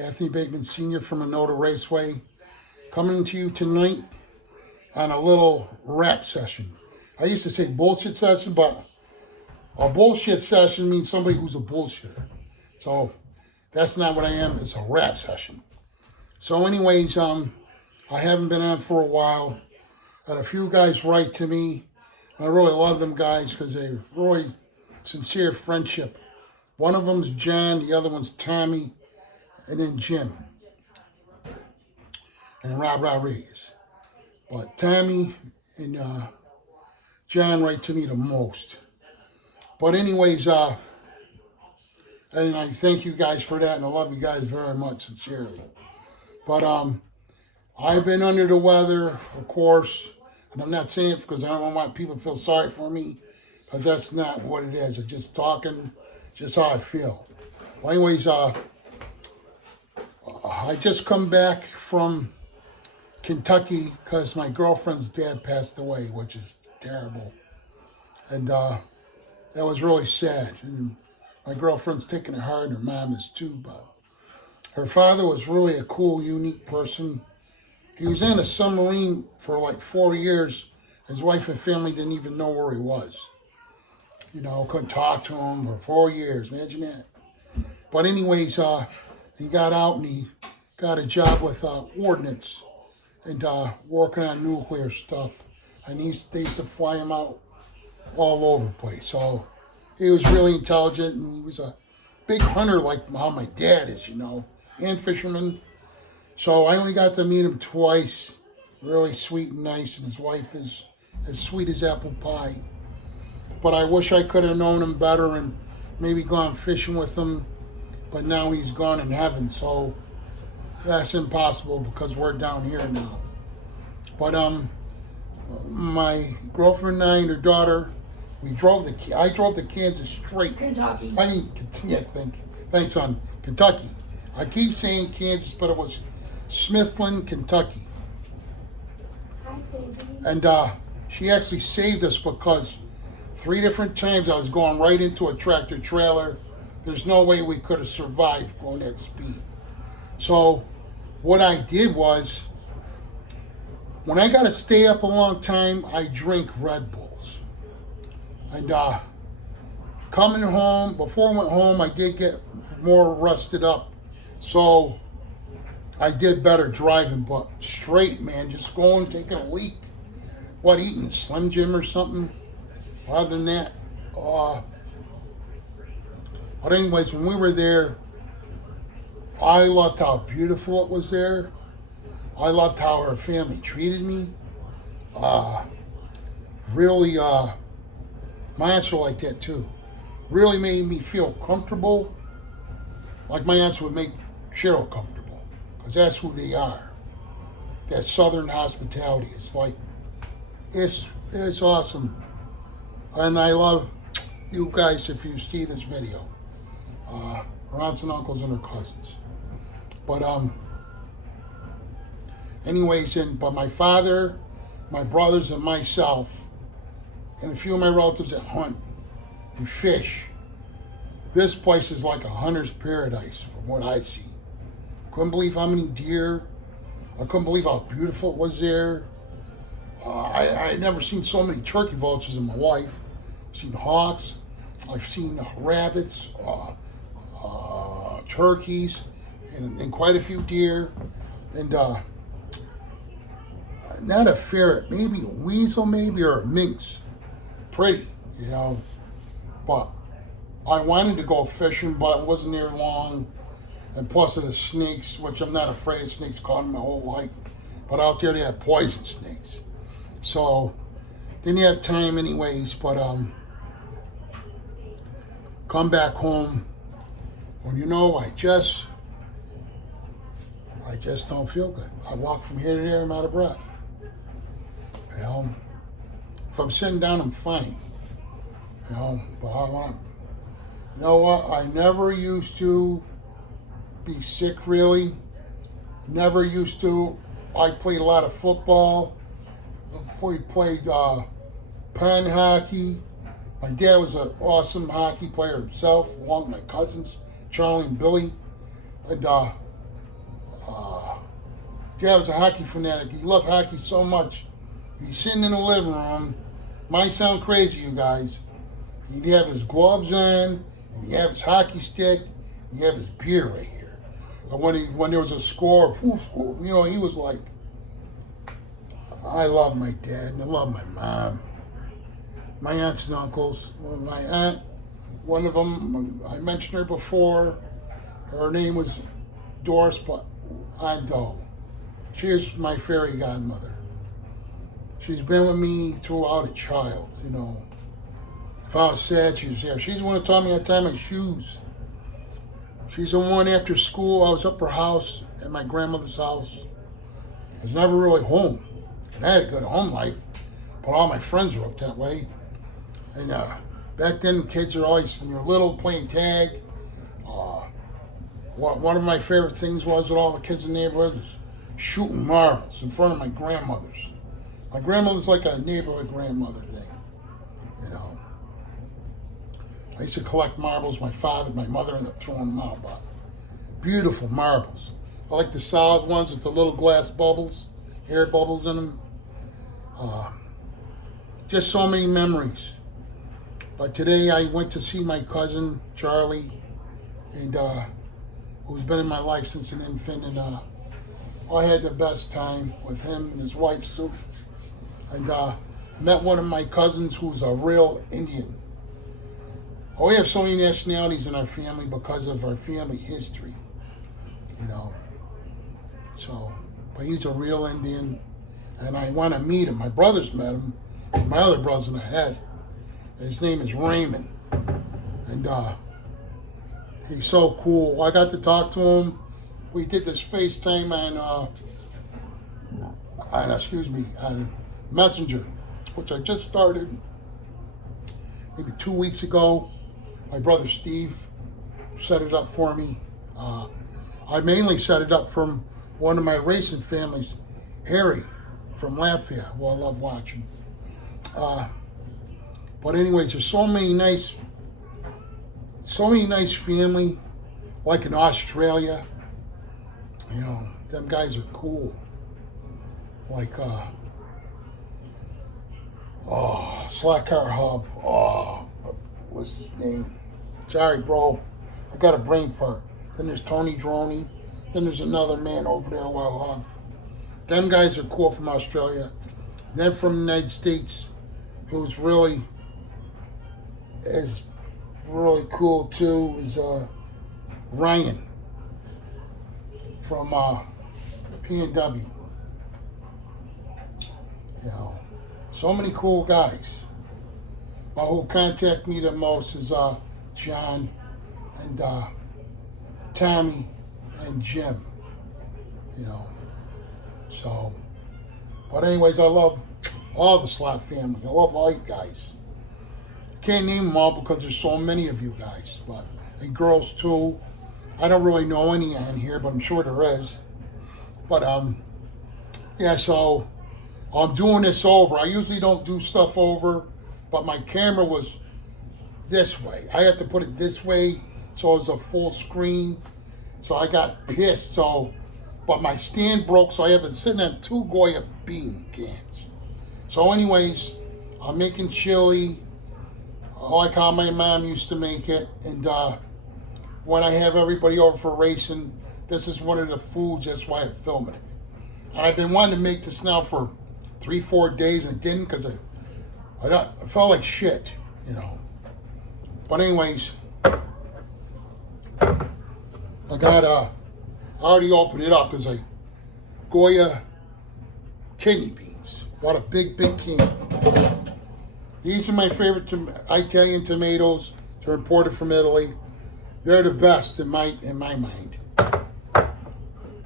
Anthony Bateman Sr. from Anoda Raceway, coming to you tonight on a little rap session. I used to say bullshit session, but a bullshit session means somebody who's a bullshitter. So that's not what I am. It's a rap session. So anyways, I haven't been on for a while. Had a few guys write to me. I really love them guys because they're really sincere friendship. One of them's John, the other one's Tommy, and then Jim, and Rob Rodriguez. But Tommy and John write to me the most. But anyways, and I thank you guys for that, and I love you guys very much, sincerely. But I've been under the weather, of course, and I'm not saying it because I don't want people to feel sorry for me, because that's not what it is. I'm just talking, just how I feel. Well, anyways, I just come back from Kentucky because my girlfriend's dad passed away, which is terrible. And that was really sad. And my girlfriend's taking it hard, and her mom is too. But her father was really a cool, unique person. He was in a submarine for like 4 years. His wife and family didn't even know where he was. You know, couldn't talk to him for 4 years. Imagine that. But anyways, he got out and he got a job with ordnance and working on nuclear stuff. And they used to fly him out all over the place. So he was really intelligent, and he was a big hunter like how my dad is, you know, and fisherman. So I only got to meet him twice. Really sweet and nice, and his wife is as sweet as apple pie. But I wish I could have known him better and maybe gone fishing with him. But now he's gone in heaven, so that's impossible because we're down here now. But my girlfriend and I and her daughter, I drove to Kansas straight. Kentucky. Thanks, son. Kentucky. I keep saying Kansas, but it was Smithland, Kentucky. And she actually saved us because 3 different times I was going right into a tractor trailer. There's no way we could have survived going that speed. So what I did was, when I got to stay up a long time, I drink Red Bulls. And coming home, before I went home, I did get more rested up. So I did better driving, but straight, man, just going, taking a leak. What, eating a Slim Jim or something? Other than that, but anyways, when we were there, I loved how beautiful it was there. I loved how her family treated me. Really, my aunts were like that too. Really made me feel comfortable. Like my aunts would make Cheryl comfortable, because that's who they are. That Southern hospitality is like, it's awesome. And I love you guys if you see this video. Her aunts and uncles and her cousins. But anyways, but my father, my brothers, and myself, and a few of my relatives that hunt and fish, this place is like a hunter's paradise from what I see. Couldn't believe how many deer. I couldn't believe how beautiful it was there. I had never seen so many turkey vultures in my life. I've seen hawks. I've seen rabbits, turkeys, and quite a few deer. And not a ferret, maybe a weasel, maybe, or a minx. Pretty, you know. But I wanted to go fishing, but it wasn't there long. And plus of the snakes, which I'm not afraid of snakes, caught them my whole life. But out there they have poison snakes. So didn't have time anyways, but come back home. Well, you know, I just don't feel good. I walk from here to there, I'm out of breath. You know, if I'm sitting down, I'm fine. You know, but you know what? I never used to be sick, really. Never used to. I played a lot of football. We played pond hockey. My dad was an awesome hockey player himself, along with my cousins, Charlie and Billy. And Dad was a hockey fanatic. He loved hockey so much. He'd be sitting in the living room. Might sound crazy, you guys. He'd have his gloves on, and he'd have his hockey stick, and he'd have his beer right here. But when there was a score, you know, he was like, I love my dad, and I love my mom. My aunts and uncles. Well, my aunt, one of them, I mentioned her before. Her name was Doris, but Aunt Doe. She is my fairy godmother. She's been with me throughout a child, you know. If I was sad, she was there. She's the one who taught me how to tie my shoes. She's the one after school, I was up her house, at my grandmother's house. I was never really home. And I had a good home life, but all my friends were up that way. And back then, kids are always, when you're little, playing tag. One of my favorite things was with all the kids in the neighborhood was shooting marbles in front of my grandmother's. My grandmother's like a neighborhood grandmother thing, you know. I used to collect marbles. My mother ended up throwing them out, but beautiful marbles. I like the solid ones with the little glass bubbles, air bubbles in them. Just so many memories. But today I went to see my cousin, Charlie, and who's been in my life since an infant, and I had the best time with him and his wife, Sue. And met one of my cousins who's a real Indian. We have so many nationalities in our family because of our family history, you know. So, but he's a real Indian, and I want to meet him. My brothers met him. My other brother's in the head. His name is Raymond, and he's so cool. I got to talk to him. We did this FaceTime on Messenger, which I just started maybe 2 weeks ago. My brother Steve set it up for me. I mainly set it up from one of my racing families, Harry from Latvia, who I love watching. But anyways, there's so many nice family, like in Australia. You know, them guys are cool. Like, Slack Car Hub. What's his name? Sorry, bro. I got a brain fart. Then there's Tony Droney. Then there's another man over there who I love. Them guys are cool from Australia. Then from the United States, who's really cool too, is Ryan from P&W. You know, so many cool guys. But who contact me the most is John and Tommy and Jim. You know, so. But anyways, I love all the Slot family. I love all you guys. Can't name them all because there's so many of you guys, but and girls too. I don't really know any on here, but I'm sure there is. But yeah. So I'm doing this over. I usually don't do stuff over, but my camera was this way. I had to put it this way so it was a full screen. So I got pissed. But my stand broke, so I have it sitting on 2 Goya bean cans. So anyways, I'm making chili. I like how my mom used to make it. And when I have everybody over for racing, this is one of the foods. That's why I'm filming it. And I've been wanting to make this now for 3-4 days and didn't because I felt like shit, you know. But anyways, I already opened it up because Goya kidney beans. Bought a big can. These are my favorite Italian tomatoes. They're imported from Italy. They're the best in my mind.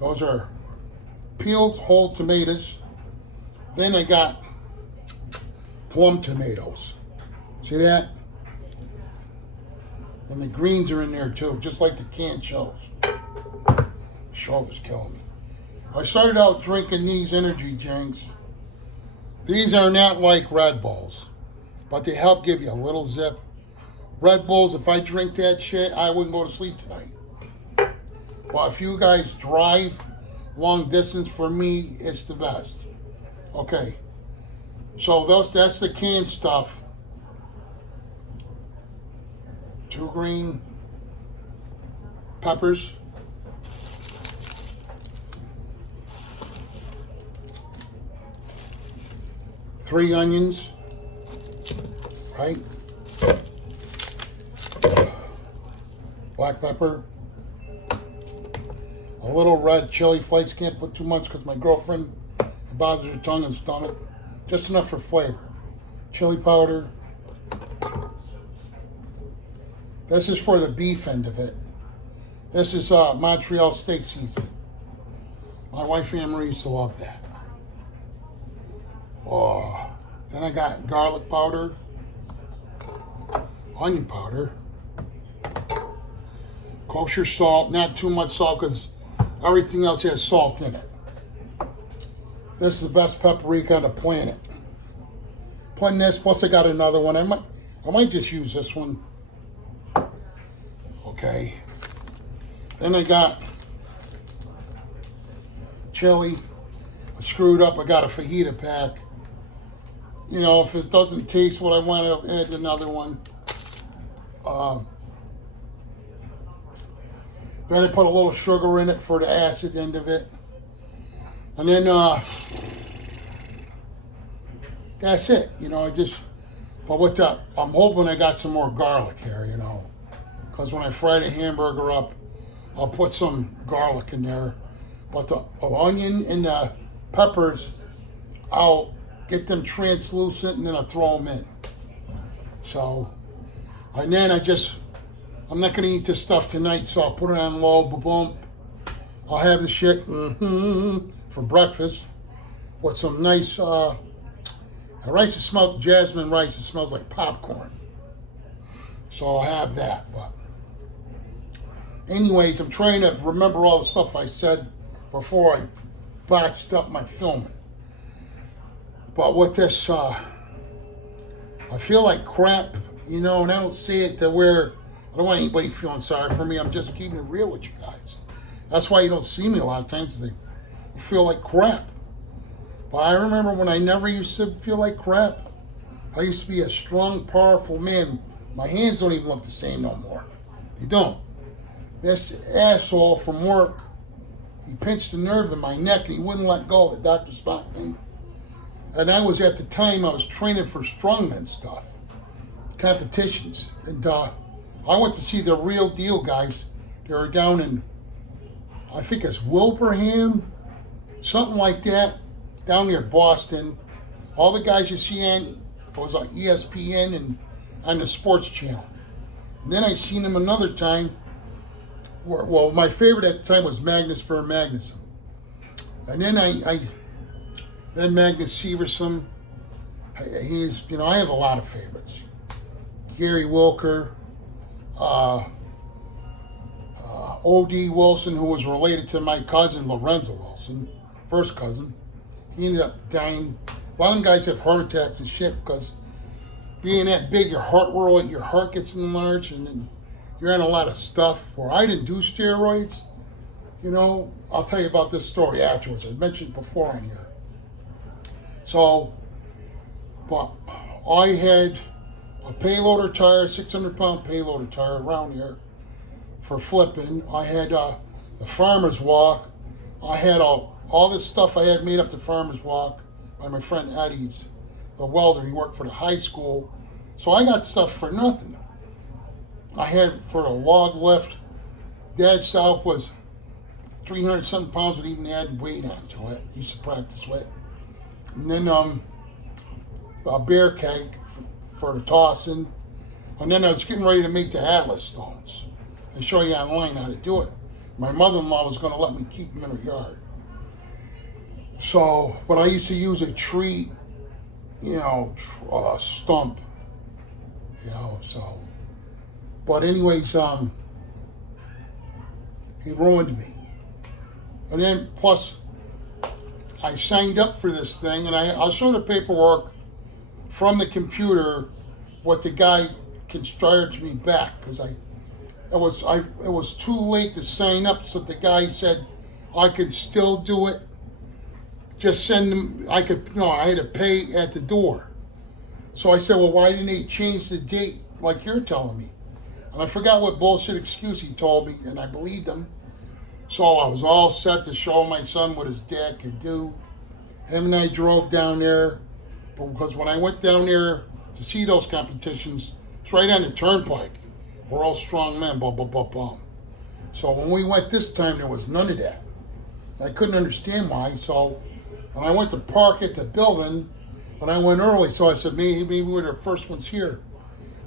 Those are peeled whole tomatoes. Then I got plum tomatoes. See that? And the greens are in there too, just like the canned shells. My shoulder's killing me. I started out drinking these energy drinks. These are not like Red Bulls, but they help give you a little zip. Red Bulls, if I drink that shit, I wouldn't go to sleep tonight. Well, if you guys drive long distance, for me, it's the best. Okay, so that's the canned stuff. 2 green peppers. 3 onions, right? Black pepper. A little red chili flakes. Can't put too much because my girlfriend, it bothers her tongue and stomach. Just enough for flavor. Chili powder. This is for the beef end of it. This is Montreal steak seasoning. My wife and Marie used to love that. Oh, then I got garlic powder, onion powder, kosher salt, not too much salt because everything else has salt in it. This is the best paprika on the planet. Putting this, plus I got another one. I might just use this one. Okay. Then I got chili. I screwed up. I got a fajita pack. You know, if it doesn't taste what I want, I'll add another one. Then I put a little sugar in it for the acid end of it. And then, that's it. You know, but with that, I'm hoping I got some more garlic here, you know. Because when I fry the hamburger up, I'll put some garlic in there. But the onion and the peppers, I'll get them translucent and then I'll throw them in. So, and then I'm not going to eat this stuff tonight, so I'll put it on low, boom. I'll have the shit for breakfast with some nice rice. It smells, jasmine rice, it smells like popcorn. So I'll have that. But anyways, I'm trying to remember all the stuff I said before I botched up my filming. But with this, I feel like crap, you know, and I don't say it to where I don't want anybody feeling sorry for me. I'm just keeping it real with you guys. That's why you don't see me a lot of times. I feel like crap. But I remember when I never used to feel like crap. I used to be a strong, powerful man. My hands don't even look the same no more. They don't. This asshole from work, he pinched a nerve in my neck and he wouldn't let go of the Dr. Spock thing. And I was at the time, I was training for strongman stuff, competitions. And I went to see the real deal guys. They were down in, I think it's Wilbraham, something like that, down near Boston. All the guys you see on, was on ESPN and on the sports channel. And then I seen them another time, well, my favorite at the time was Magnus for Magnusson. And then then Magnus Severson, he's, you know, I have a lot of favorites. Gary Wilker, O.D. Wilson, who was related to my cousin, Lorenzo Wilson, first cousin. He ended up dying. A lot of them guys have heart attacks and shit because being that big, your heart gets enlarged, and then you're on a lot of stuff. Where I didn't do steroids, you know, I'll tell you about this story afterwards. I mentioned it before on here. So, but I had a payloader tire, 600-pound payloader tire around here for flipping. I had the farmer's walk. I had all this stuff I had made up the farmer's walk by my friend Eddie's, the welder. He worked for the high school. So I got stuff for nothing. I had for a log lift. Dad's South was 300-something pounds with even add weight onto it. Used to practice with. And then a bear keg for the tossing. And then I was getting ready to make the Atlas stones. I show you online how to do it. My mother-in-law was going to let me keep them in her yard. So, but I used to use a tree, you know, stump, you know, so. But anyways, he ruined me. And then plus, I signed up for this thing, and I'll show the paperwork from the computer what the guy conspired me back, because it was too late to sign up. So the guy said, I could still do it. Just send them. I could. No, I had to pay at the door. So I said, well, why didn't they change the date like you're telling me? And I forgot what bullshit excuse he told me, and I believed him. So I was all set to show my son what his dad could do. Him and I drove down there, but because when I went down there to see those competitions, it's right on the turnpike. We're all strong men, blah, blah, blah, blah. So when we went this time, there was none of that. I couldn't understand why. So when I went to park at the building, but I went early, so I said, maybe we're the first ones here.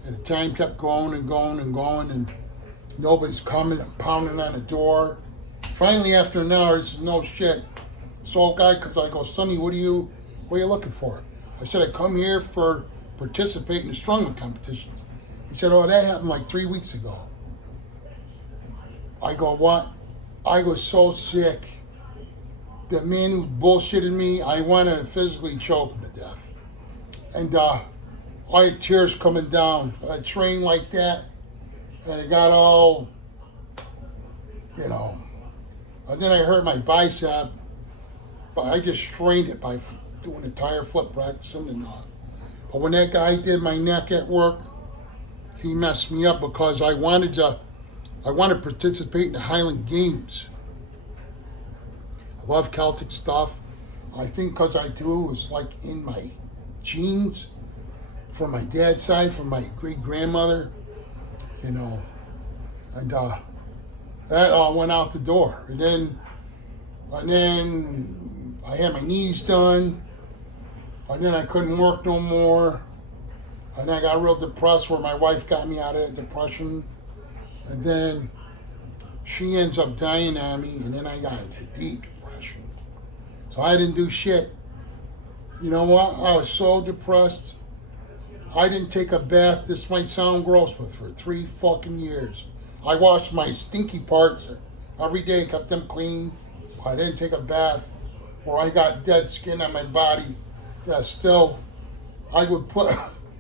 And the time kept going and going and going, and nobody's coming and pounding on the door. Finally, after an hour, this is no shit. This old guy comes, I go, Sonny, what are you looking for? I said, I come here for participate in the strongman competitions. He said, oh, that happened like 3 weeks ago. I go, what? I was so sick. The man who bullshitted me, I wanted to physically choke him to death. And I had tears coming down. I trained like that, and it got all, And then I hurt my bicep, but I just strained it by doing a tire flip practicing and But when that guy did my neck at work, he messed me up because I wanted to participate in the Highland Games. I love Celtic stuff. I think because I do, it's like in my genes from my dad's side, from my great grandmother, and that all went out the door. And then I had my knees done, and then I couldn't work no more. And I got real depressed where my wife got me out of that depression. And then she ends up dying on me, and then I got into deep depression. So I didn't do shit. You know what? I was so depressed. I didn't take a bath, this might sound gross, but for 3 fucking years. I washed my stinky parts every day, kept them clean. I didn't take a bath, or I got dead skin on my body. Yeah, still, I would put,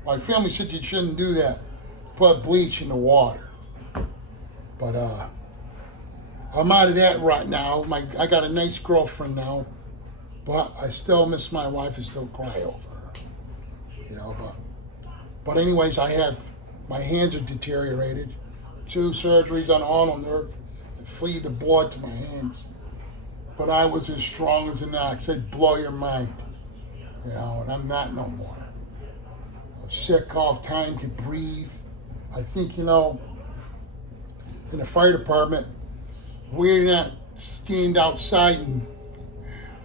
my family said you shouldn't do that. Put bleach in the water. But I'm out of that right now. I got a nice girlfriend now, but I still miss my wife and still cry over her. But anyways, my hands are deteriorated. 2 surgeries on ulnar nerve to feed the blood to my hands. But I was as strong as an ox. I'd blow your mind. And I'm not no more. I'm sick all the time, can breathe. I think, in the fire department, we're not stand outside and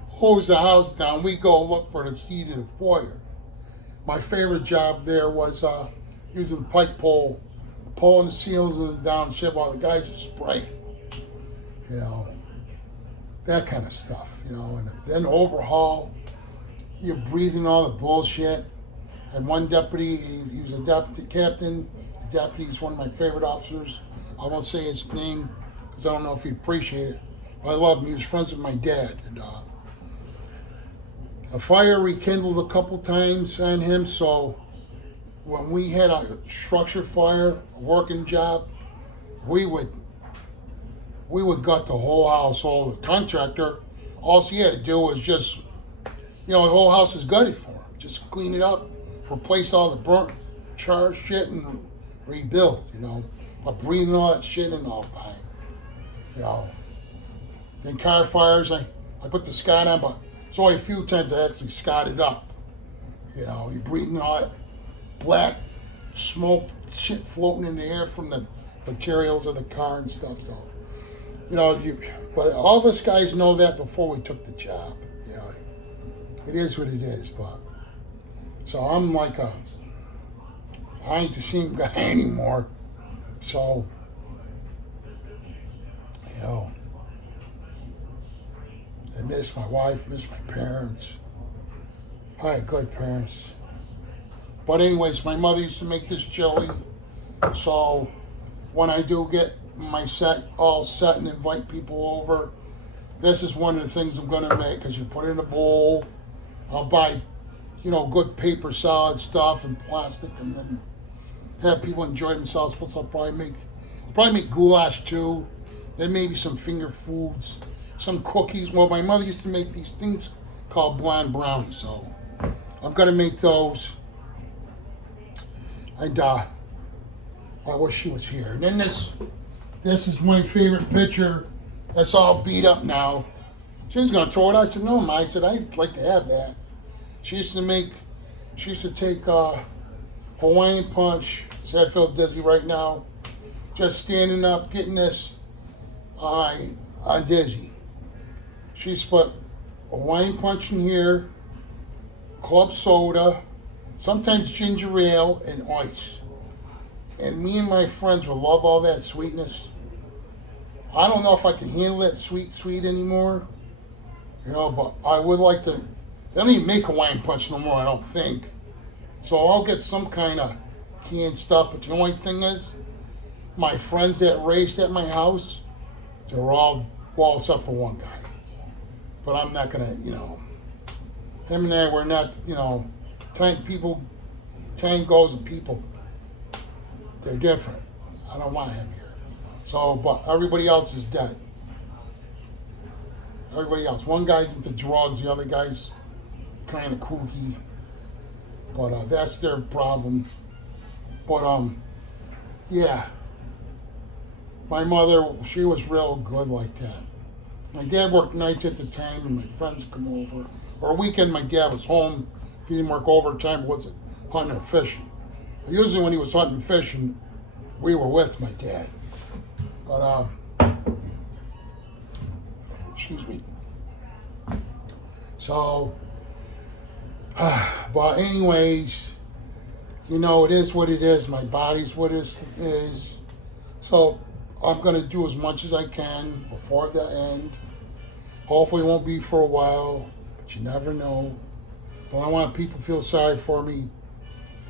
hose the house down. We go look for the seat of the foyer. My favorite job there was using the pipe pole, pulling the seals down shit while the guys are spraying. That kind of stuff, and then overhaul, you're breathing all the bullshit. And one deputy, he was a deputy captain. The deputy is one of my favorite officers. I won't say his name because I don't know if he'd appreciate it. But I love him. He was friends with my dad. And a fire rekindled a couple times on him. So when we had a structure fire, a working job, we would gut the whole house. All the contractor, all he had to do was just, the whole house is gutted for him. Just clean it up, replace all the burnt, charred shit, and rebuild. But breathing all that shit in all the time. Then car fires, I put the Scott on, but it's only a few times I actually scotted up. You're breathing all that black smoke, shit floating in the air from the materials of the car and stuff. So, but all of us guys know that before we took the job. It is what it is, but so I'm like I ain't the same guy anymore. So, I miss my wife, miss my parents. I had good parents. But anyways, my mother used to make this jelly. So when I do get my set all set and invite people over, this is one of the things I'm going to make, because you put it in a bowl. I'll buy, good paper salad stuff and plastic, and then have people enjoy themselves. Plus, I'll probably make goulash too. Then maybe some finger foods, some cookies. Well, my mother used to make these things called blonde brownies, so I'm gonna make those. And I wish she was here. And then this is my favorite picture. That's all beat up now. She was gonna throw it out. I said, no, Ma. I said, I'd like to have that. She used to take Hawaiian Punch. I feel dizzy right now. Just standing up, getting this. I'm dizzy. She's put Hawaiian Punch in here, club soda, sometimes ginger ale, and ice. And me and my friends will love all that sweetness. I don't know if I can handle that sweet anymore. You know, but I would like to. They don't even make Hawaiian Punch no more, I don't think. So I'll get some kind of canned stuff. But the only thing is, my friends that raced at my house, they're all walls up for one guy. But I'm not gonna, you know. Him and I, we're not, you know, tangos and people. They're different. I don't want him here. So, but everybody else is dead. Everybody else. One guy's into drugs, the other guy's kind of kooky. But that's their problem. But yeah. My mother, she was real good like that. My dad worked nights at the time, and my friends would come over. Or a weekend, my dad was home. He didn't work overtime. It wasn't hunting or fishing. Usually, when he was hunting and fishing, we were with my dad. But excuse me. So, but anyways, you know, it is what it is. My body's what it is. So I'm gonna do as much as I can before the end. Hopefully, it won't be for a while, but you never know. But I want people to feel sorry for me.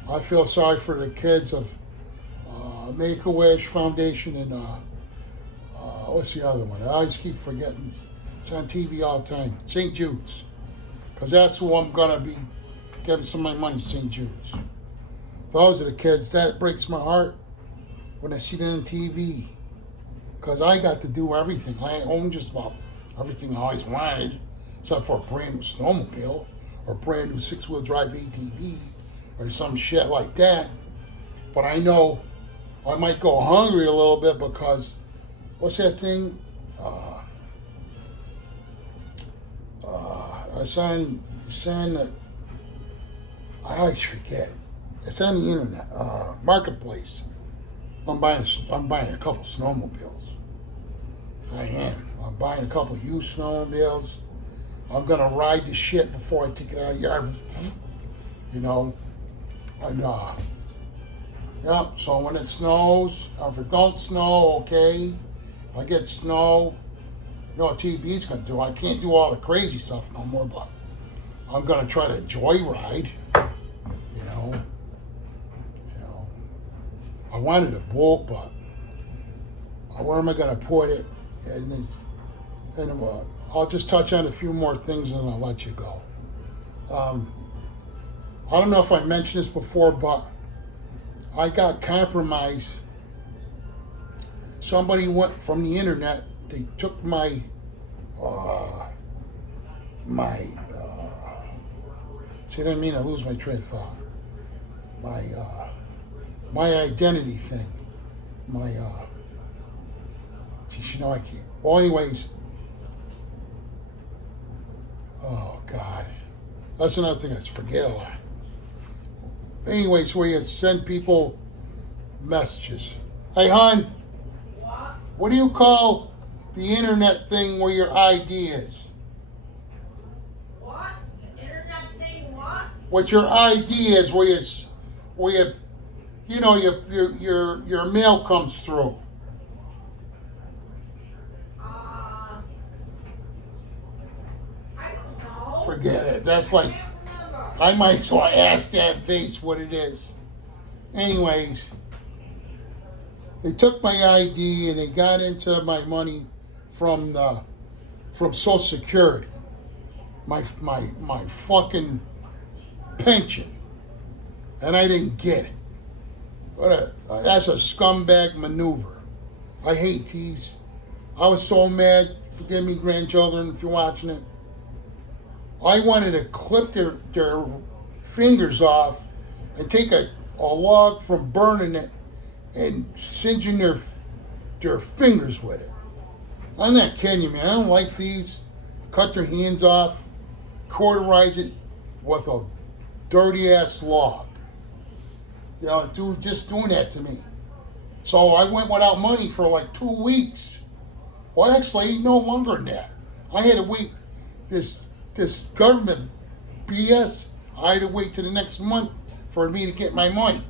I feel sorry for the kids of Make-A-Wish Foundation and what's the other one? I always keep forgetting. It's on TV all the time. St. Jude's. Because that's who I'm going to be giving some of my money to, St. Jude's. Those are the kids. That breaks my heart when I see them on TV. Because I got to do everything. I own just about everything I always wanted, except for a brand new snowmobile or a brand new 6-wheel drive ATV or some shit like that. But I know I might go hungry a little bit because, what's that thing? It's on the, I always forget. It's on the internet, marketplace. I'm buying a couple snowmobiles. I am. I'm buying a couple used snowmobiles. I'm gonna ride the shit before I take it out of the yard. You know, and yeah. So when it snows, or if it don't snow, okay. If I get snow, you know what TB's gonna do? I can't do all the crazy stuff no more, but I'm gonna try to joyride. You know. I wanted a boat, but where am I gonna put it? And I'll just touch on a few more things and I'll let you go. I don't know if I mentioned this before, but I got compromised. Somebody went from the internet. They took my see what I mean? I lose my train of thought. My identity thing. You know I can't. Well, anyways. Oh God, that's another thing I forget a lot. Anyways, where you send people messages. Hey, hon. What do you call the internet thing where your ID is? What? Internet thing? What? What your ID is, where you know your mail comes through. I don't know. Forget it. That's like, I might as well ask that face what it is. Anyways, they took my ID and they got into my money from Social Security, my fucking pension, and I didn't get it. That's a scumbag maneuver. I hate thieves. I was so mad Forgive me, grandchildren, if you're watching it. I wanted to clip their fingers off and take a log from burning it and singeing their fingers with it. I'm not kidding you, man. I don't like these. Cut their hands off, cauterize it with a dirty ass log. You know, just doing that to me. So I went without money for like 2 weeks. Well, actually, no longer than that. I had to wait. This government BS. I had to wait till the next month for me to get my money.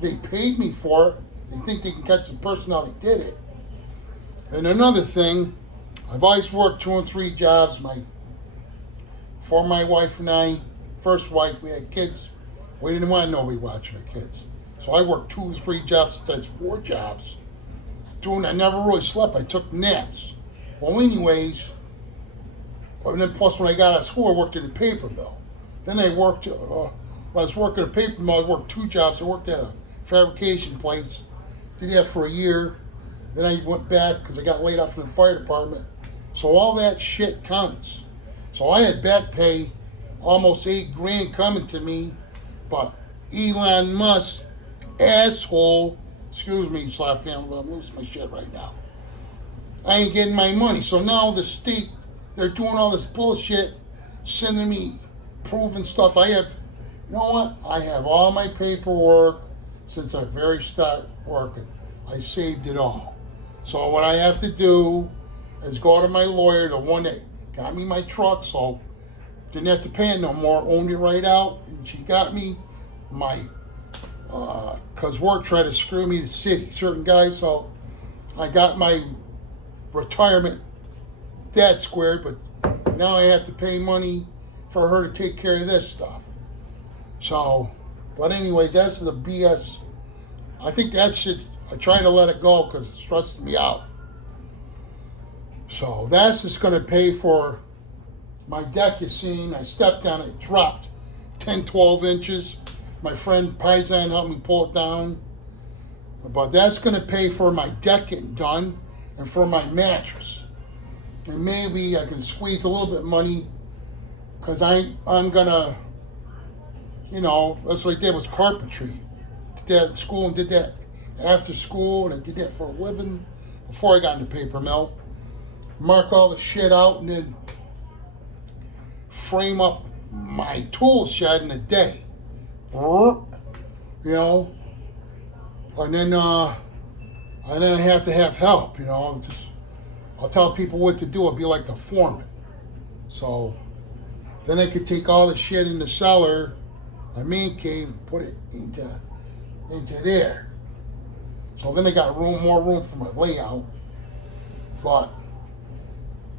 They paid me for it. They think they can catch the person how they did it. And another thing, I've always worked 2 and 3 jobs. Before my wife and I, first wife, we had kids. We didn't want nobody watching our kids. So I worked 2 or 3 jobs, sometimes 4 jobs. I never really slept. I took naps. Well, anyways, and then plus when I got out of school, I worked at a paper mill. Then I worked, when I was working at a paper mill, I worked 2 jobs. I worked at a fabrication place. Did that for a year. Then I went back because I got laid off from the fire department. So all that shit counts. So I had back pay, almost $8,000 coming to me, but Elon Musk, asshole, excuse me, Slap family, but I'm losing my shit right now. I ain't getting my money. So now the state, they're doing all this bullshit, sending me proving stuff. You know what? I have all my paperwork since I very started working. I saved it all. So what I have to do is go to my lawyer, the one that got me my truck, so didn't have to pay it no more, owned it right out, and she got me my, because work tried to screw me to city, certain guys, so I got my retirement that squared, but now I have to pay money for her to take care of this stuff. So, but anyways, that's the BS. I think that shit, I try to let it go because it's stressing me out. So that's just going to pay for my deck. You seen, I stepped on it, dropped 10, 12 inches. My friend Paisan helped me pull it down. But that's going to pay for my deck getting done and for my mattress. And maybe I can squeeze a little bit of money because I'm going to, you know, that's what I did was carpentry. Did that at school and did that after school, and I did that for a living before I got into paper mill. Mark all the shit out and then frame up my tool shed in a day. You know, and then I have to have help. You know, I'll tell people what to do. I'll be like the foreman. So then I could take all the shit in the cellar, my man cave, and put it into there. So then I got more room for my layout. But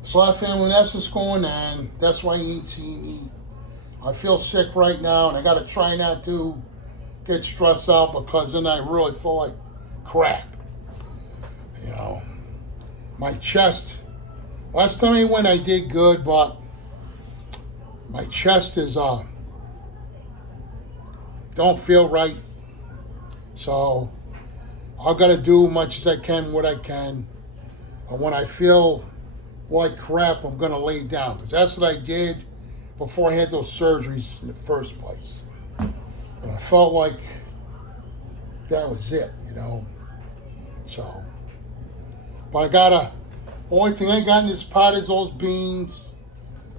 so that family, that's what's going on. That's why you ain't seeing me. I feel sick right now, and I got to try not to get stressed out because then I really feel like crap. You know, my chest. Last time I went, I did good, but my chest is don't feel right. So I got to do much as I can, what I can. And when I feel like crap, I'm going to lay down. Because that's what I did before I had those surgeries in the first place. And I felt like that was it, you know. So, but only thing I got in this pot is those beans.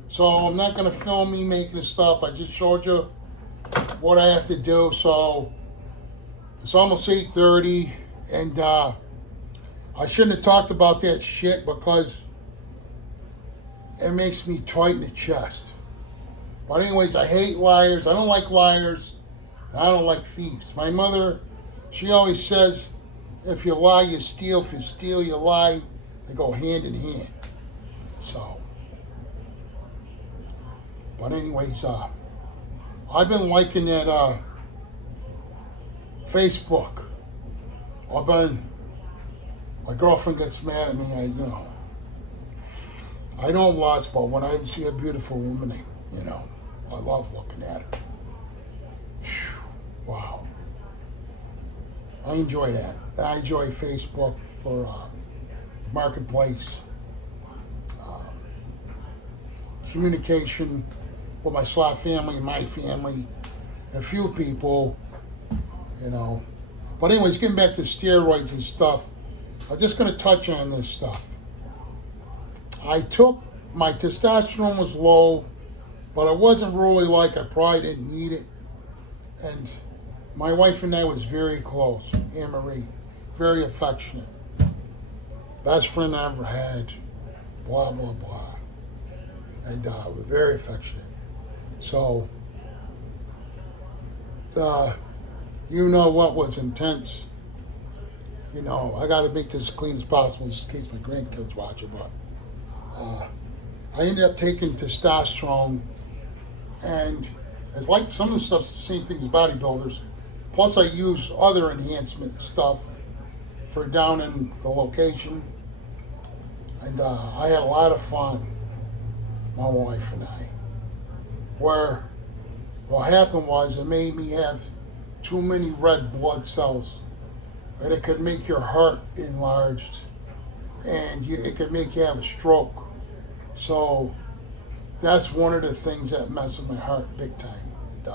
So I'm not going to film me making this stuff. I just showed you what I have to do. So it's almost 8:30, and I shouldn't have talked about that shit because it makes me tight in the chest. But anyways, I hate liars. I don't like liars. I don't like thieves. My mother, she always says, if you lie, you steal. If you steal, you lie. They go hand in hand. So, but anyways, I've been liking that Facebook. My girlfriend gets mad at me. I don't lust, but when I see a beautiful woman, I love looking at her. Whew, wow. I enjoy that. I enjoy Facebook for marketplace. communication with my slot family and my family, a few people, you know. But anyways, getting back to steroids and stuff, I'm just going to touch on this stuff. My testosterone was low, but it wasn't really like I probably didn't need it. And my wife and I was very close, Anne Marie, very affectionate. Best friend I ever had, blah, blah, blah. And we're very affectionate. So, you know what was intense. You know, I got to make this as clean as possible just in case my grandkids watch it. But I ended up taking testosterone, and it's like some of the stuff's the same thing as bodybuilders. Plus, I use other enhancement stuff for down in the location, and I had a lot of fun, my wife and I. Where what happened was it made me have too many red blood cells, and it could make your heart enlarged, and it could make you have a stroke. So that's one of the things that messed with my heart big time. And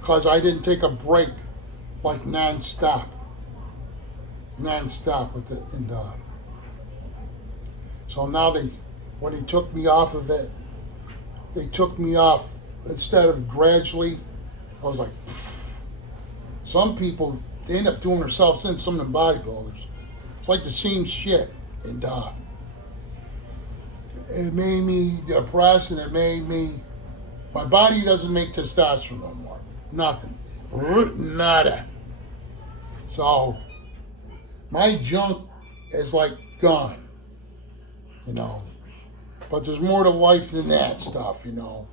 because I didn't take a break, like non-stop with it. And so now when they took me off of it, they took me off instead of gradually. I was like, pfft. Some people, they end up doing themselves in, some of them bodybuilders. It's like the same shit. And it made me depressed, and it made me, my body doesn't make testosterone no more. Nothing. Nada. So my junk is like gone, you know. But there's more to life than that stuff, you know.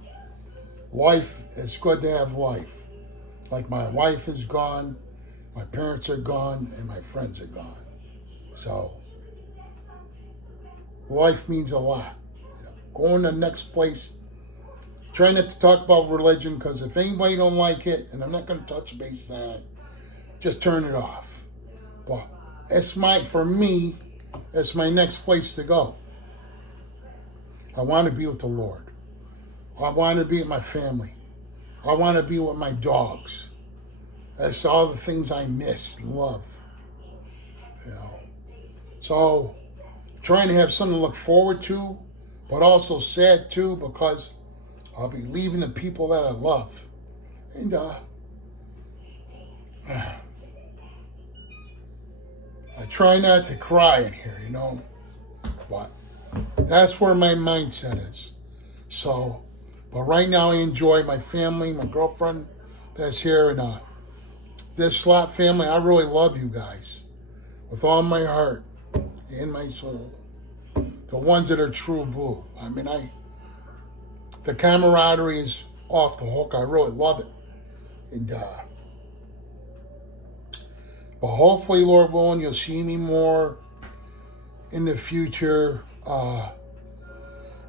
Life, it's good to have life. Like my wife is gone, my parents are gone, and my friends are gone. So life means a lot. Going to the next place. Try not to talk about religion, because if anybody don't like it, and I'm not going to touch base on it, just turn it off. But for me, it's my next place to go. I want to be with the Lord. I want to be with my family. I want to be with my dogs. That's all the things I miss and love. You know. So, trying to have something to look forward to, but also sad too, because I'll be leaving the people that I love. And I try not to cry in here, you know. But that's where my mindset is. So, but right now I enjoy my family, my girlfriend that's here, and this slot family. I really love you guys with all my heart and my soul. The ones that are true blue. I mean, the camaraderie is off the hook. I really love it. And but hopefully, Lord willing, you'll see me more in the future.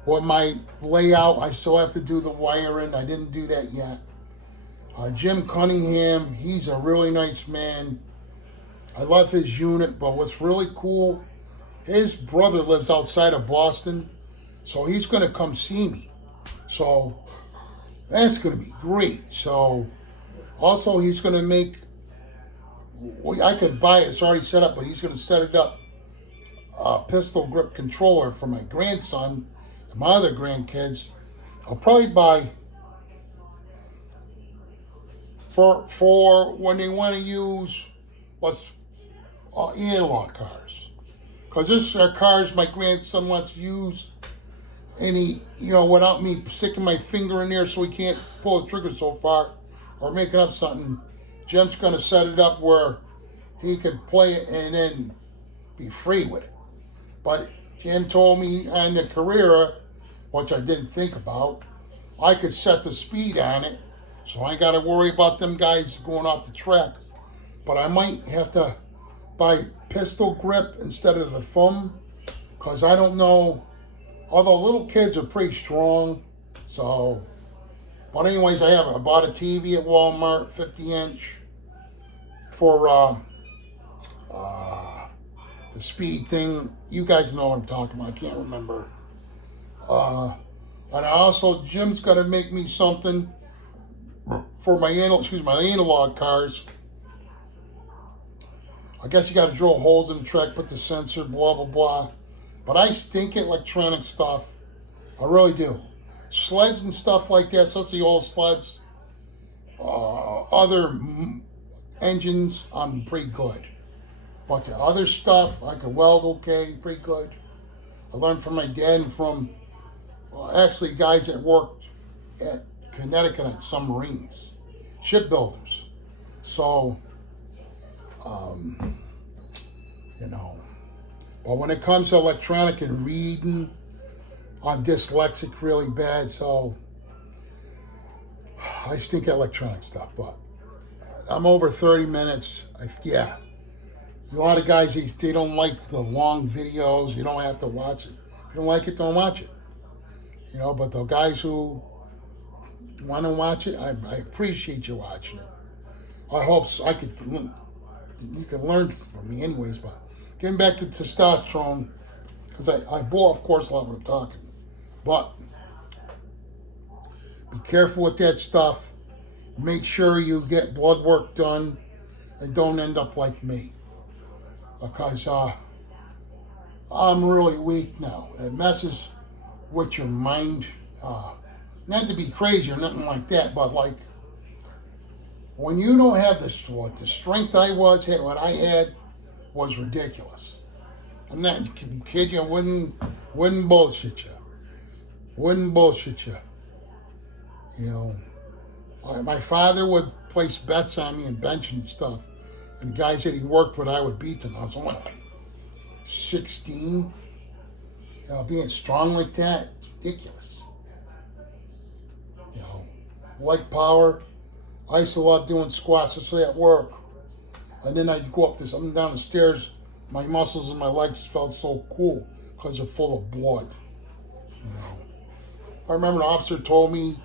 What my layout, I still have to do the wiring. I didn't do that yet. Jim Cunningham, he's a really nice man. I love his unit, but what's really cool, his brother lives outside of Boston, so he's going to come see me. So that's going to be great. So also he's going to make, I could buy it, it's already set up, but he's going to set it up, a pistol grip controller for my grandson and my other grandkids. I'll probably buy for when they want to use analog cars, because this are cars my grandson wants to use, and he, you know, without me sticking my finger in there so he can't pull the trigger so far or making up something, Jim's going to set it up where he could play it and then be free with it. But Jim told me on the Carrera, which I didn't think about, I could set the speed on it, so I ain't got to worry about them guys going off the track. But I might have to buy pistol grip instead of the thumb, because I don't know, although little kids are pretty strong. So, but anyways, I bought a TV at Walmart, 50-inch, for the speed thing. You guys know what I'm talking about. I can't remember. And also, Jim's got to make me something for my analog cars. I guess you got to drill holes in the track, put the sensor, blah, blah, blah. But I stink at electronic stuff. I really do. Sleds and stuff like that, so that's the old sleds. Other engines, I'm pretty good. But the other stuff, I can weld okay, pretty good. I learned from my dad and from actually guys that worked at Connecticut on submarines, shipbuilders. So, you know. But when it comes to electronic and reading, I'm dyslexic really bad, so I stink at electronic stuff. But I'm over 30 minutes. Yeah. A lot of guys, they don't like the long videos. You don't have to watch it. If you don't like it, don't watch it. You know, but the guys who want to watch it, I appreciate you watching it. I hope you can learn from me anyways. But getting back to testosterone, because I blow off course a lot when I'm talking. But be careful with that stuff. Make sure you get blood work done and don't end up like me. Because I'm really weak now. It messes with your mind. Not to be crazy or nothing like that, but like when you don't have the strength what I had was ridiculous. I'm not kidding you. Wouldn't bullshit you. Wouldn't bullshit you. You know, my father would place bets on me and bench and stuff. And the guys that he worked with, I would beat them. I was only like 16. You know, being strong like that, it's ridiculous. You know, leg power. I used to love doing squats, especially at work. And then I'd go up and down the stairs. My muscles and my legs felt so cool because they're full of blood. You know, I remember an officer told me,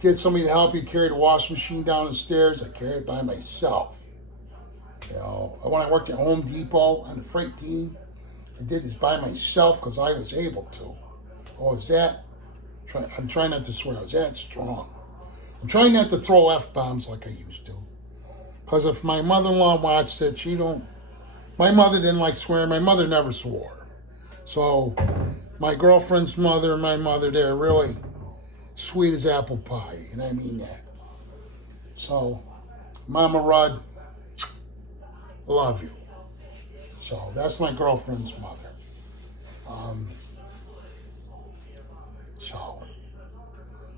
get somebody to help you carry the washing machine down the stairs. I carried it by myself. You know, when I worked at Home Depot on the freight team, I did this by myself because I was able to. I'm trying not to swear, I was that strong. I'm trying not to throw F-bombs like I used to. Because if my mother-in-law watched it, my mother didn't like swearing. My mother never swore. So my girlfriend's mother and my mother, they're really sweet as apple pie, and I mean that. So, Mama Rudd, love you. So that's my girlfriend's mother.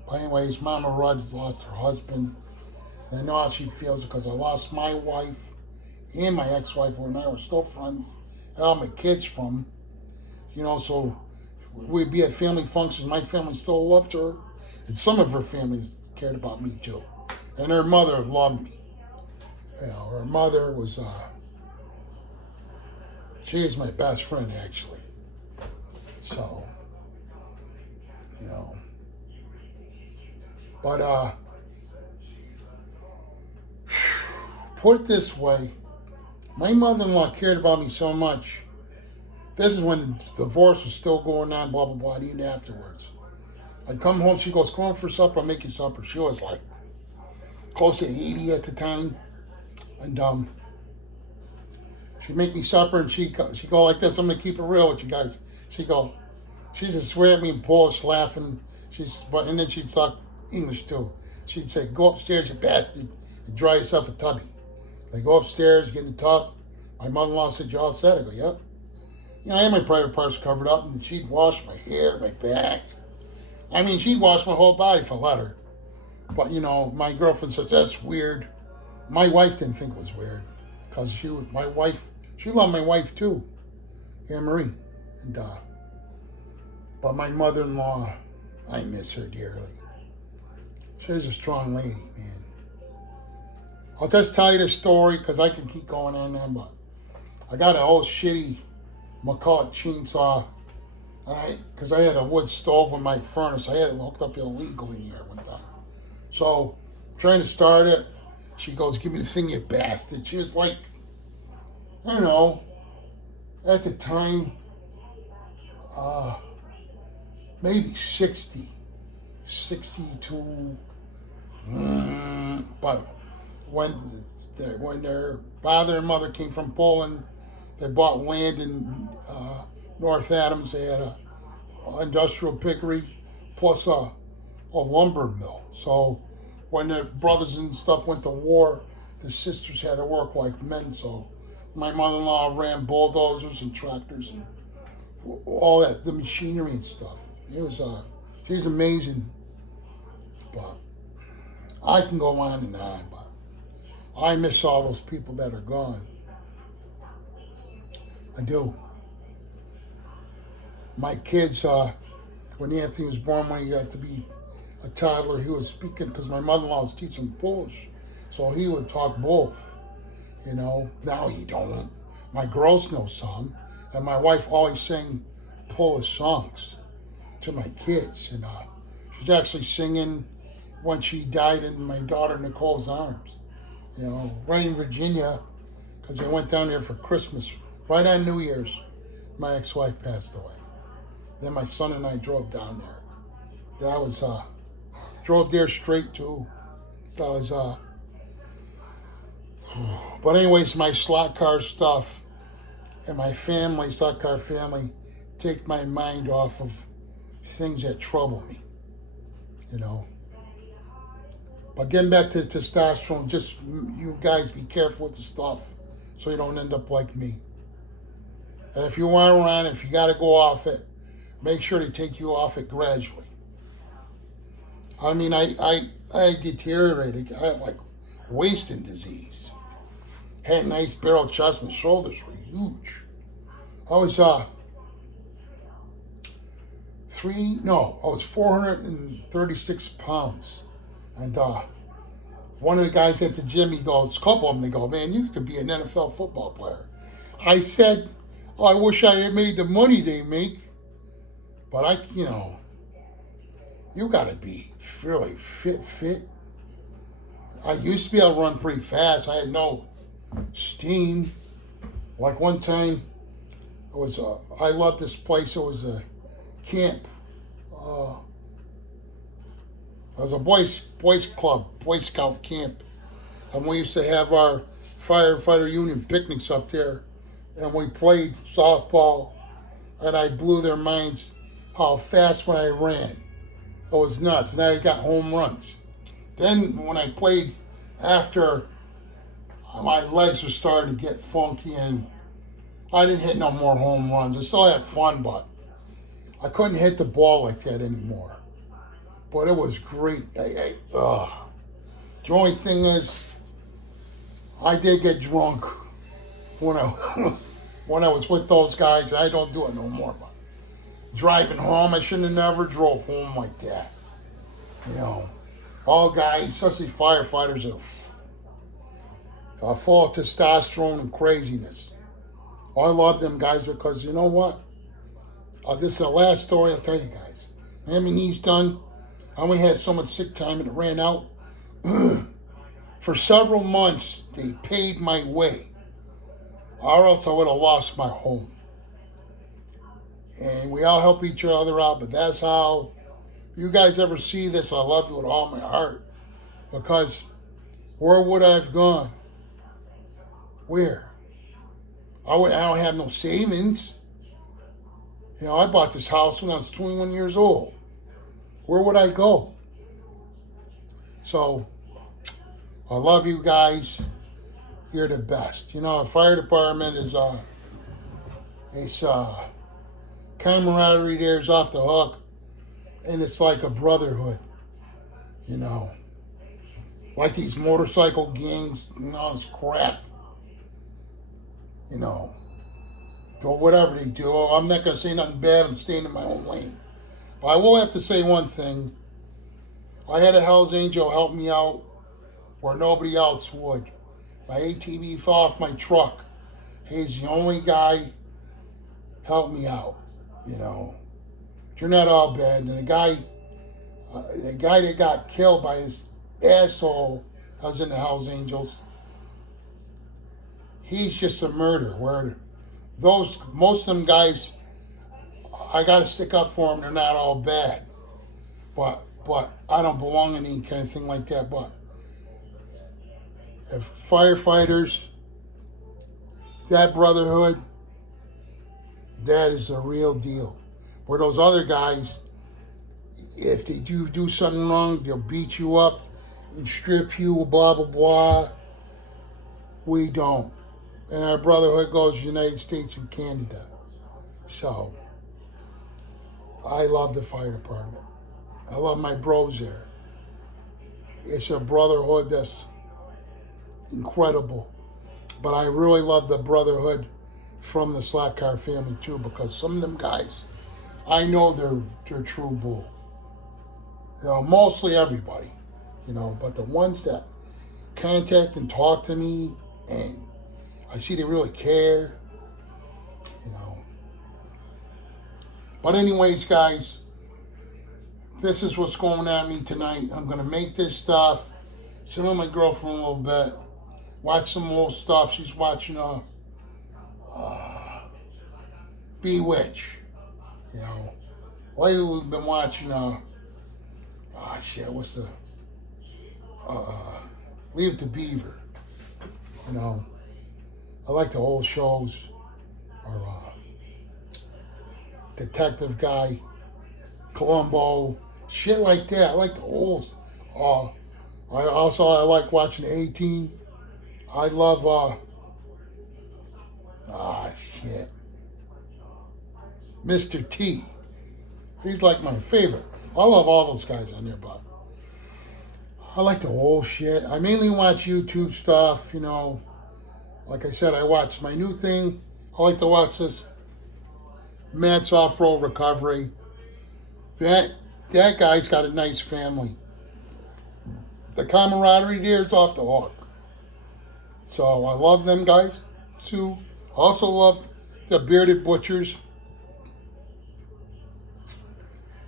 But anyways, Mama Rudd lost her husband. And I know how she feels because I lost my wife and my ex-wife when I were still friends. And all my kids from, you know, so we'd be at family functions. My family still loved her. And some of her family cared about me too. And her mother loved me. You know, her mother was, she is my best friend actually. So, you know. But, put it this way, my mother-in-law cared about me so much. This is when the divorce was still going on, blah, blah, blah, and even afterwards. I'd come home, she goes, come home for supper, I'll make you supper. She was like close to 80 at the time. And she'd make me supper and she'd go like this, I'm going to keep it real with you guys. She'd just swear at me in Polish, laughing. And then she'd talk English too. She'd say, go upstairs, you bastard, and dry yourself a tubby. I go upstairs, get in the tub. My mother-in-law said, you all set? I go, yep. You know, I had my private parts covered up, and she'd wash my hair, my back. I mean, she'd wash my whole body if I let her. But, you know, my girlfriend says, that's weird. My wife didn't think it was weird, because she loved my wife too, Anne Marie. And, but my mother-in-law, I miss her dearly. She's a strong lady, man. I'll just tell you this story because I can keep going on there, but I got an old shitty McCall chainsaw, because I had a wood stove in my furnace. I had it hooked up illegally in here one time. So, I'm trying to start it. She goes, give me the thing, you bastard. She was like, I don't know, at the time, maybe 60, 62. But when when their father and mother came from Poland, they bought land in North Adams. They had a industrial piggery plus a lumber mill. So when their brothers and stuff went to war, the sisters had to work like men. So my mother-in-law ran bulldozers and tractors and all that, the machinery and stuff. It was she's amazing. But I can go on and on, but I miss all those people that are gone. I do. My kids, when Anthony was born, when he got to be a toddler, he was speaking because my mother-in-law was teaching Polish, so he would talk both. You know, now he don't. My girls know some, and my wife always sang Polish songs to my kids, and she's actually singing when she died in my daughter Nicole's arms. You know, right in Virginia, because I went down there for Christmas. Right on New Year's, my ex-wife passed away. Then my son and I drove down there. That was drove there straight to. That was But anyways, my slot car stuff and my family, slot car family, take my mind off of things that trouble me. You know. But getting back to testosterone, just you guys be careful with the stuff so you don't end up like me. And if you want to run, if you got to go off it, make sure they take you off it gradually. I mean, I deteriorated. I had like wasting disease. Had nice barrel chest, my shoulders were huge. I was I was 436 pounds. And one of the guys at the gym, he goes, a couple of them, they go, man, you could be an NFL football player. I said, oh, I wish I had made the money they make. But you got to be really fit. I used to be able to run pretty fast. I had no steam. Like one time, I loved this place. It was a camp. It was a boys club, Boy Scout camp. And we used to have our firefighter union picnics up there. And we played softball. And I blew their minds how fast when I ran. It was nuts. And I got home runs. Then when I played after, my legs were starting to get funky and I didn't hit no more home runs. I still had fun, but I couldn't hit the ball like that anymore. But it was great. The only thing is, I did get drunk when I was with those guys. I don't do it no more. But driving home, I shouldn't have never drove home like that. You know, all guys, especially firefighters, are full of testosterone and craziness. I love them guys because you know what? This is the last story I'll tell you guys. I had my knees done. I only had so much sick time and it ran out. For several months, they paid my way, or else I would have lost my home. And we all help each other out, but that's how, if you guys ever see this, I love you with all my heart. Because where would I have gone? Where? I don't have no savings. You know, I bought this house when I was 21 years old. Where would I go? So, I love you guys. You're the best. You know, a fire department is it's camaraderie there is off the hook, and it's like a brotherhood. You know, like these motorcycle gangs and all this crap. You know, or whatever they do. I'm not going to say nothing bad. I'm staying in my own lane. But I will have to say one thing. I had a Hell's Angel help me out where nobody else would. My ATV fell off my truck. He's the only guy helped me out. You know, you're not all bad. And the guy that got killed by his asshole that was in the Hell's Angels, he's just a murderer. Where most of them guys I got to stick up for them. They're not all bad, but I don't belong in any kind of thing like that. But if firefighters, that brotherhood, that is the real deal. Where those other guys, if they do something wrong, they'll beat you up and strip you, blah, blah, blah. We don't. And our brotherhood goes United States and Canada. So, I love the fire department. I love my bros there. It's a brotherhood that's incredible. But I really love the brotherhood from the slot car family too, because some of them guys, I know they're true bull. Mostly everybody, but the ones that contact and talk to me, and I see they really care, But anyways, guys, this is what's going on me tonight. I'm gonna make this stuff, sit with my girlfriend a little bit, watch some old stuff. She's watching Bewitch, Lately we've been watching what's the Leave It to Beaver. I like the old shows, or Detective Guy, Columbo, shit like that. I like the old. I like watching A-Team. I love Mr. T. He's like my favorite. I love all those guys on there, but I like the old shit. I mainly watch YouTube stuff, Like I said, I watch my new thing. I like to watch this Matt's Off-Road Recovery. That guy's got a nice family. The camaraderie there is off the hook. So I love them guys too. I also love the Bearded Butchers.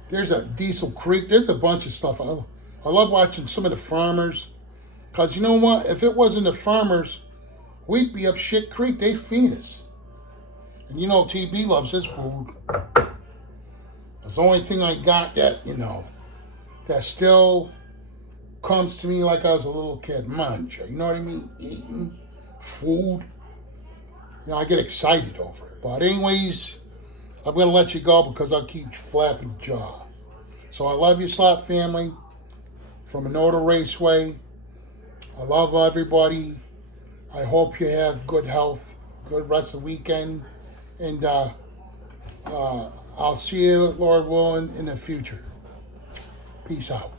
There's a Diesel Creek. There's a bunch of stuff. I love watching some of the farmers. Because you know what? If it wasn't the farmers, we'd be up shit creek. They feed us. And TB loves his food. That's the only thing I got that, that still comes to me like I was a little kid. Mancha, you know what I mean? Eating food. I get excited over it. But anyways, I'm going to let you go because I'll keep flapping the jaw. So I love you, Slot family, from Minota Raceway. I love everybody. I hope you have good health, good rest of the weekend. And I'll see you, Lord willing, in the future. Peace out.